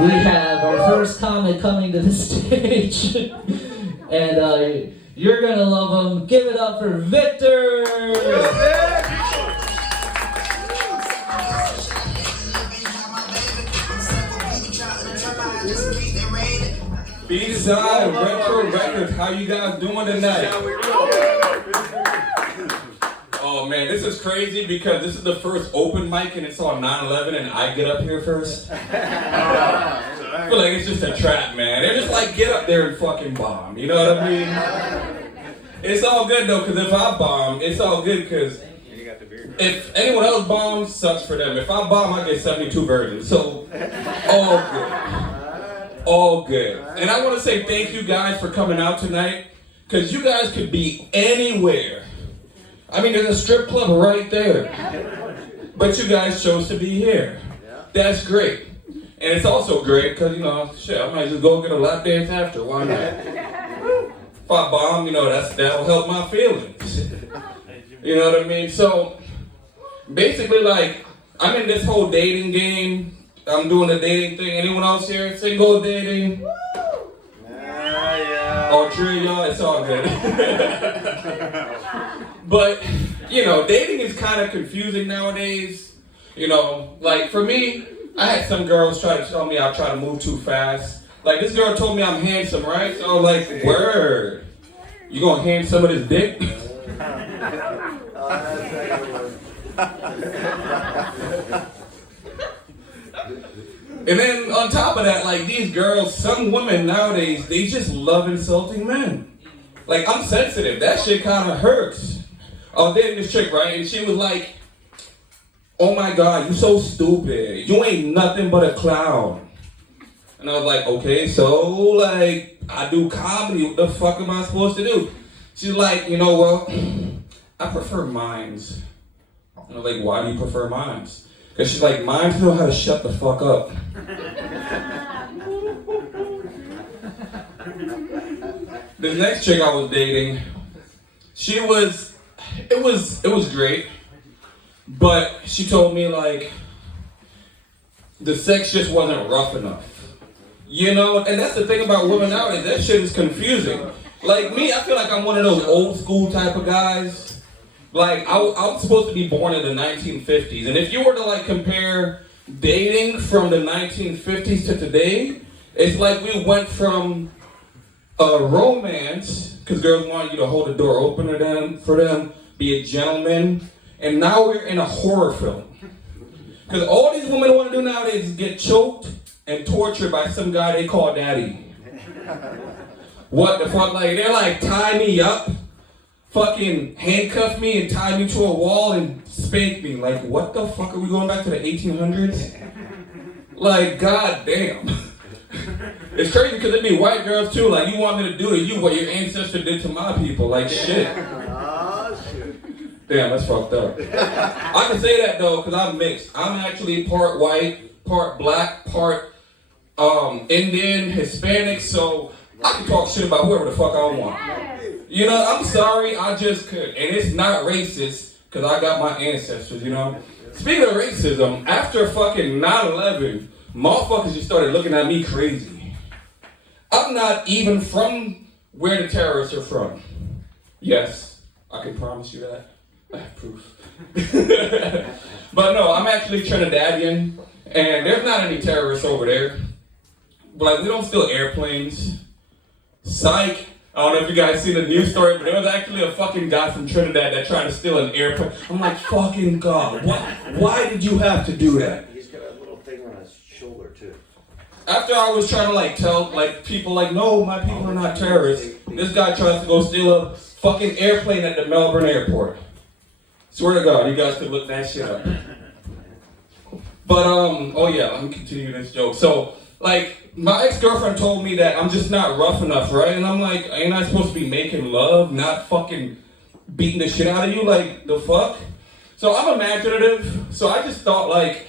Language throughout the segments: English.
we have our first comic coming to the stage. And you're gonna love him. Give it up for Victor! Beachside Retro Records, how you guys doing tonight? Oh man, this is crazy because this is the first open mic and it's on 9/11 and I get up here first. I feel like it's just a trap, man. They're just like, get up there and fucking bomb, you know what I mean? It's all good though, because if I bomb, it's all good because if anyone else bombs, sucks for them. If I bomb, I get 72 versions, so all good. All good. And I want to say thank you guys for coming out tonight, because you guys could be anywhere. I mean, there's a strip club right there. But you guys chose to be here. That's great. And it's also great because, you know, shit, I might just go get a lap dance after. Why not? If I bomb, you know, that'll help my feelings. You know what I mean? So, basically, like, I'm in this whole dating game. I'm doing the dating thing. Anyone else here single dating? Yeah. All three of y'all, it's all good. But, you know, dating is kind of confusing nowadays. You know, like for me, I had some girls try to tell me I try to move too fast. Like this girl told me I'm handsome, right? So like, word. You gonna hand some of this dick? And then on top of that, like these girls, some women nowadays, they just love insulting men. Like I'm sensitive, that shit kind of hurts. I was dating this chick, right? And she was like, oh my God, you so stupid. You ain't nothing but a clown. And I was like, okay, so like, I do comedy, what the fuck am I supposed to do? She's like, you know what, I prefer mimes. And I was like, why do you prefer mimes? Because she's like, mimes know how to shut the fuck up. The next chick I was dating, it was great, but she told me like, the sex just wasn't rough enough. You know, and that's the thing about women nowadays, that shit is confusing. Like me, I feel like I'm one of those old school type of guys. Like, I was supposed to be born in the 1950s, and if you were to like compare dating from the 1950s to today, it's like we went from a romance, because girls wanted you to hold the door open for them, be a gentleman, and now we're in a horror film. Because all these women want to do nowadays is get choked and tortured by some guy they call daddy. What the fuck? Like, they're like, tie me up, fucking handcuff me and tie me to a wall and spank me. Like, what the fuck? Are we going back to the 1800s? Like, goddamn. It's crazy because it'd be white girls too. Like, you want me to do to you what your ancestor did to my people. Like, shit. Damn, that's fucked up. I can say that though, because I'm mixed. I'm actually part white, part black, part Indian, Hispanic, so I can talk shit about whoever the fuck I want. You know, I'm sorry, I just could. And it's not racist, because I got my ancestors, you know? Speaking of racism, after fucking 9/11, motherfuckers just started looking at me crazy. I'm not even from where the terrorists are from. Yes, I can promise you that. I have proof. But no, I'm actually Trinidadian, and there's not any terrorists over there. But like, we don't steal airplanes. Psych. I don't know if you guys seen the news story, but there was actually a fucking guy from Trinidad that tried to steal an airplane. I'm like, fucking God, why did you have to do that? He's got a little thing on his shoulder too. After I was trying to like tell like people like, no, my people are not terrorists, this guy tries to go steal a fucking airplane at the Melbourne airport. Swear to God, you guys could look that shit up. But oh yeah, let me continue this joke. So like, my ex-girlfriend told me that I'm just not rough enough, right? And I'm like, ain't I supposed to be making love, not fucking beating the shit out of you? Like, the fuck? So I'm imaginative, so I just thought like,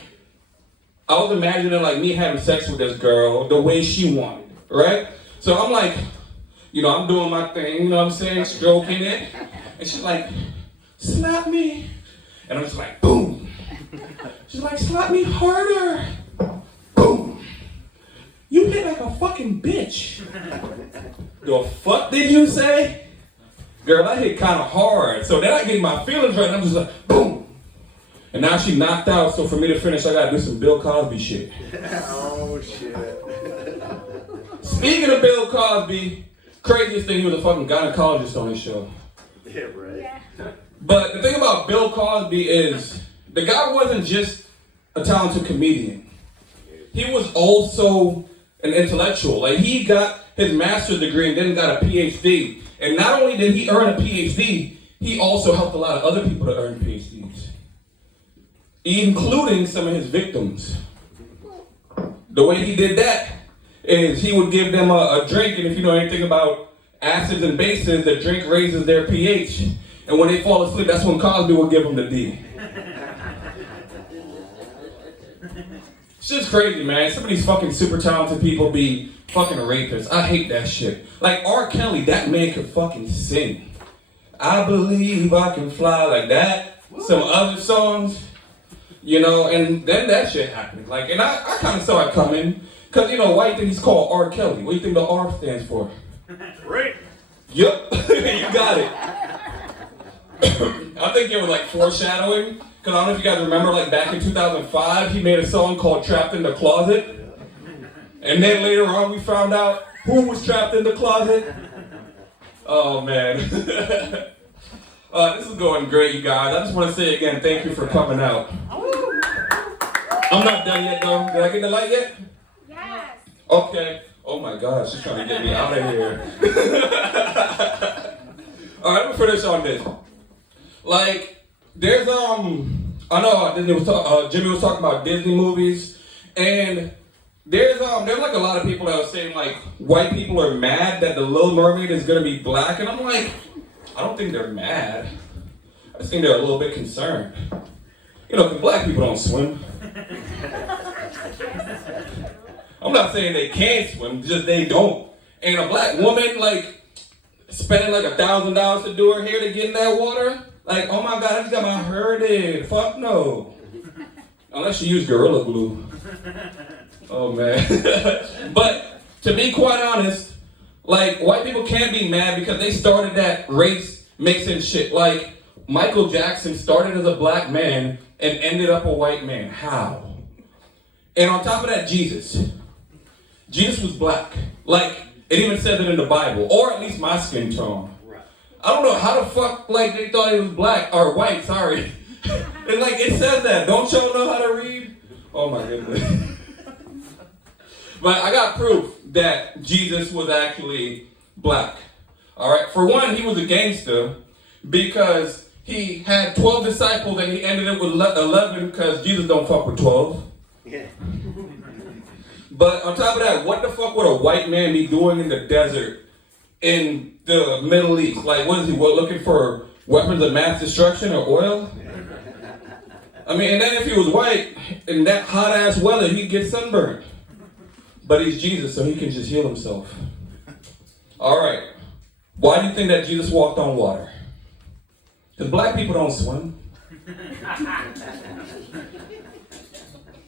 I was imagining like me having sex with this girl the way she wanted, right? So I'm like, you know, I'm doing my thing, you know what I'm saying, stroking it. And she's like, slap me. And I'm just like, boom. She's like, slap me harder. Boom. fucking bitch. The fuck did you say? Girl, that hit kind of hard. So then I get my feelings right, and I'm just like, boom. And now she knocked out, so for me to finish, I gotta do some Bill Cosby shit. Oh, shit. Speaking of Bill Cosby, craziest thing, he was a fucking gynecologist on his show. Yeah, right. Yeah. But the thing about Bill Cosby is, the guy wasn't just a talented comedian. He was also an intellectual. Like, he got his master's degree and then got a PhD. And not only did he earn a PhD, he also helped a lot of other people to earn PhDs, including some of his victims. The way he did that is he would give them a drink, and if you know anything about acids and bases, the drink raises their pH. And when they fall asleep, that's when Cosby will give them the D. It's just crazy, man. Some of these fucking super talented people be fucking rapists. I hate that shit. Like R. Kelly, that man could fucking sing. I believe I can fly like that. Some other songs, you know, and then that shit happened. Like, and I kind of saw it coming. Because, you know, why do you think he's called R. Kelly? What do you think the R stands for? Right. Yup, you got it. I think it was like foreshadowing. Because I don't know if you guys remember, like back in 2005, he made a song called Trapped in the Closet. And then later on, we found out who was trapped in the closet. Oh, man. This is going great, you guys. I just want to say again, thank you for coming out. I'm not done yet, though. Did I get the light yet? Yes. Okay. Oh, my God. She's trying to get me out of here. All right, let me finish on this. Like, there's, I know Jimmy was talking about Disney movies, and there's like a lot of people that are saying like white people are mad that the Little Mermaid is gonna be black, and I'm like, I don't think they're mad. I just think they're a little bit concerned. You know, 'cause black people don't swim. I'm not saying they can't swim, just they don't. And a black woman like spending like $1,000 to do her hair to get in that water. Like, oh my God, I just got my hair did. Fuck no. Unless you use Gorilla Glue. Oh man. But to be quite honest, like white people can't be mad because they started that race mixing shit. Like Michael Jackson started as a black man and ended up a white man. How? And on top of that, Jesus was black. Like it even says it in the Bible, or at least my skin tone. I don't know how the fuck like they thought he was black or white, sorry. And like it says that. Don't y'all know how to read? Oh my goodness. But I got proof that Jesus was actually black. Alright, for one, he was a gangster because he had 12 disciples and he ended up with 11 because Jesus don't fuck with 12. Yeah. But on top of that, what the fuck would a white man be doing in the desert in the Middle East? Like, what is he, looking for weapons of mass destruction or oil? I mean, and then if he was white, in that hot-ass weather, he'd get sunburned. But he's Jesus, so he can just heal himself. All right. Why do you think that Jesus walked on water? Because black people don't swim.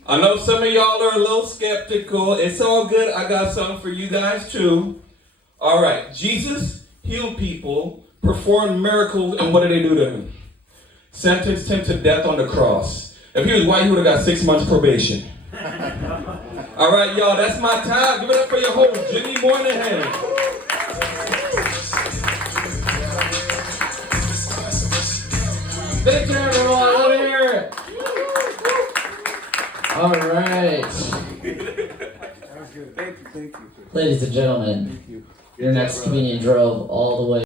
I know some of y'all are a little skeptical. It's all good. I got something for you guys, too. All right. Jesus healed people, performed miracles, and what did they do to him? Sentenced him to death on the cross. If he was white, he would have got 6 months probation. All right, y'all, that's my time. Give it up for your host, Jimmy Moynihan. Thank you, everyone. Over here. All right. That was good. Thank you. Ladies and gentlemen, your next comedian drove all the way